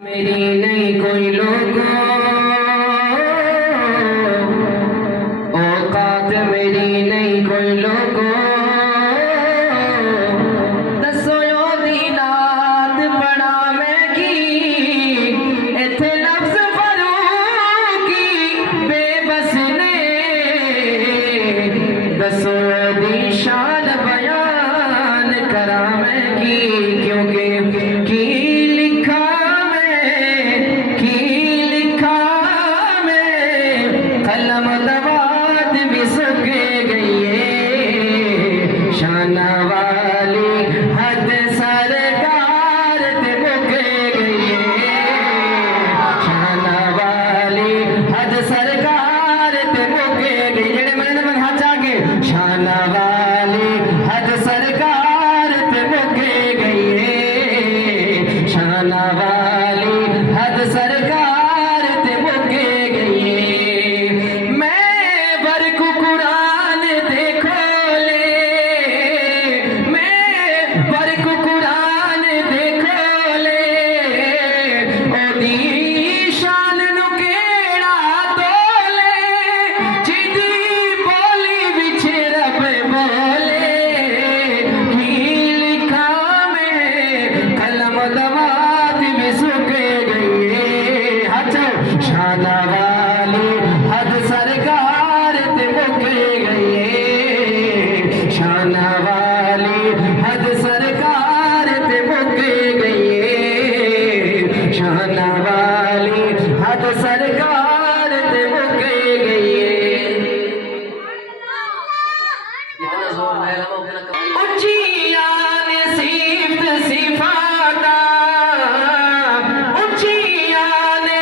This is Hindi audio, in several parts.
मेरी नहीं कोई लोगो औकात मेरी नहीं कोई लोगो दसो यो दीनात बड़ा मैगी इथे लफ्ज फरूकी बेबस ने दसो दी शान बयान करा मैगी क्योंकि की कलम दवात भी सुख गई है शाना वाली हद सरकार ते मुक गई है शाना वाली हद सरकार ते मुक गई जेड़े मैंने मन हाथ आके शाना वाली हद सरकार ते मुक गई है शाना वाली हद सरकार ते मुक गई है शाना वाली हद सरकार ते मुक गई है शाना वाली हद सरकार ते मुक गई है शाना वाली हद सरकार ते मुक गई है। उच्चिया ने सिफ्त सिफाता उच्चिया ने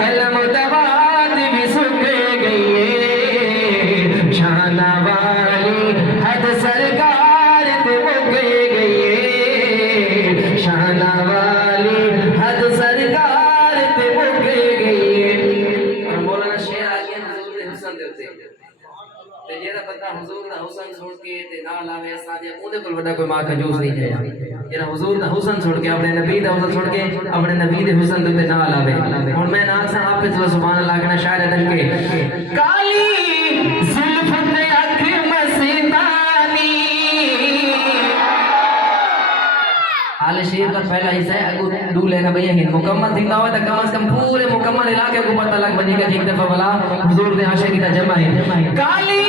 कलम दवात भी सुख गई है शाना वाली हद सरकार ते मुक गई है शाना वाली हद सरकार ते मुक गई है। और मौलाना शेर आ गया हुजूर दे हुस्न दे उत्ते ते जेड़ा बंदा हुजूर दा हुस्न सुन के ते ना लावे असा दे ओदे कोल वड्डा कोई मां कंजूस नहीं है जेड़ा हुजूर दा हुस्न सुन के अपने नबी दा हुस्न सुन के अपने नबी दे हुस्न दे ना लावे। हुन मैं नाल सा हाफिज सुभान अल्लाह कहना शायर अदन के काली जुल्फत अख मस्तानी आले शेर का पहला हिस्सा है अगु दू लेना भैया हिंद मुकम्मल थींदा हो त कम से कम पूरे मुकम्मल इलाके को पता लग वनी का एक दफा भला हुजूर दे आशिकी दा जमा है काली